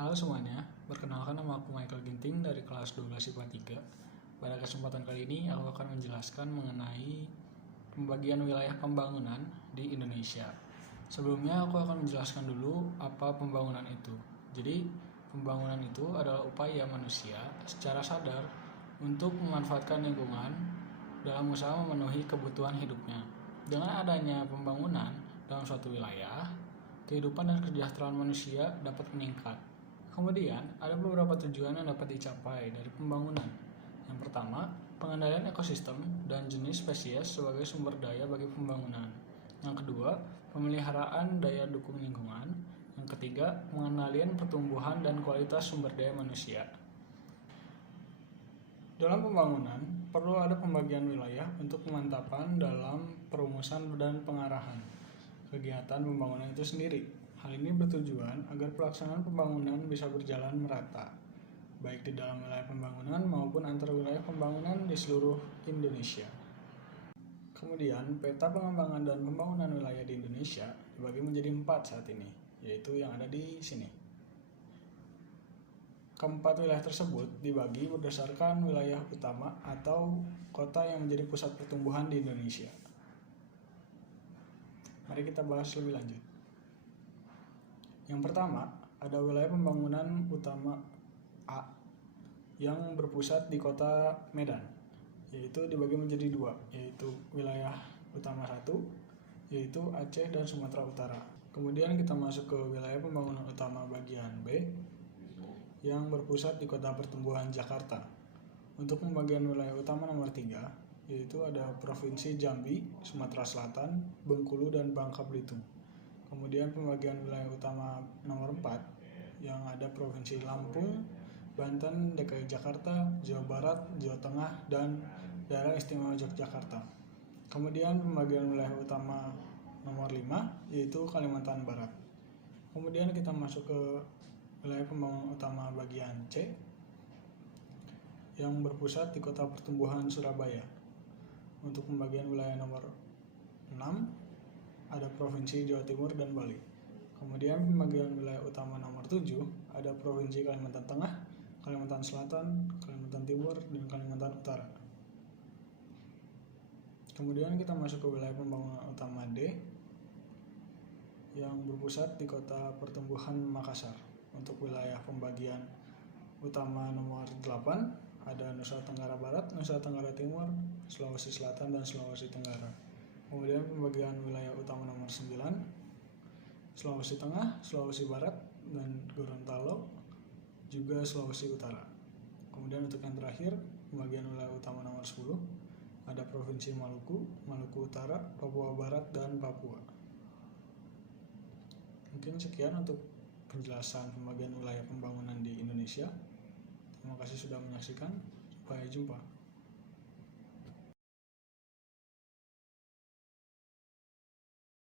Halo semuanya, perkenalkan nama aku Michael Ginting dari kelas 12 IPA 3. Pada kesempatan kali ini aku akan menjelaskan mengenai pembagian wilayah pembangunan di Indonesia. Sebelumnya aku akan menjelaskan dulu apa pembangunan itu. Jadi, pembangunan itu adalah upaya manusia secara sadar untuk memanfaatkan lingkungan dalam usaha memenuhi kebutuhan hidupnya. Dengan adanya pembangunan dalam suatu wilayah, kehidupan dan kesejahteraan manusia dapat meningkat. Kemudian, ada beberapa tujuan yang dapat dicapai dari pembangunan. Yang pertama, pengendalian ekosistem dan jenis spesies sebagai sumber daya bagi pembangunan. Yang kedua, pemeliharaan daya dukung lingkungan. Yang ketiga, pengendalian pertumbuhan dan kualitas sumber daya manusia. Dalam pembangunan, perlu ada pembagian wilayah untuk pemantapan dalam perumusan dan pengarahan kegiatan pembangunan itu sendiri. Hal ini bertujuan agar pelaksanaan pembangunan bisa berjalan merata, baik di dalam wilayah pembangunan maupun antar wilayah pembangunan di seluruh Indonesia. Kemudian, peta pengembangan dan pembangunan wilayah di Indonesia dibagi menjadi 4 saat ini, yaitu yang ada di sini. Keempat wilayah tersebut dibagi berdasarkan wilayah utama atau kota yang menjadi pusat pertumbuhan di Indonesia. Mari kita bahas lebih lanjut. Yang pertama, ada wilayah pembangunan utama A yang berpusat di kota Medan, yaitu dibagi menjadi 2, yaitu wilayah utama 1, yaitu Aceh dan Sumatera Utara. Kemudian kita masuk ke wilayah pembangunan utama bagian B yang berpusat di kota pertumbuhan Jakarta. Untuk pembagian wilayah utama nomor 3, yaitu ada Provinsi Jambi, Sumatera Selatan, Bengkulu, dan Bangka Belitung. Kemudian pembagian wilayah utama nomor 4 yang ada Provinsi Lampung, Banten, DKI Jakarta, Jawa Barat, Jawa Tengah, dan Daerah Istimewa Yogyakarta. Kemudian pembagian wilayah utama nomor 5 yaitu Kalimantan Barat. Kemudian kita masuk ke wilayah pembangunan utama bagian C yang berpusat di kota pertumbuhan Surabaya. Untuk pembagian wilayah nomor 6 ada Provinsi Jawa Timur dan Bali. Kemudian pembagian wilayah utama nomor 7 ada Provinsi Kalimantan Tengah, Kalimantan Selatan, Kalimantan Timur, dan Kalimantan Utara. Kemudian kita masuk ke wilayah pembangunan utama D yang berpusat di kota pertumbuhan Makassar. Untuk wilayah pembagian utama nomor 8 ada Nusa Tenggara Barat, Nusa Tenggara Timur, Sulawesi Selatan, dan Sulawesi Tenggara. Kemudian pembagian wilayah utama nomor 9 Sulawesi Tengah, Sulawesi Barat, dan Gorontalo, juga Sulawesi Utara. Kemudian untuk yang terakhir, pembagian wilayah utama nomor 10 ada Provinsi Maluku, Maluku Utara, Papua Barat, dan Papua. Mungkin sekian untuk penjelasan pembagian wilayah pembangunan di Indonesia. Terima kasih sudah menyaksikan. Sampai jumpa.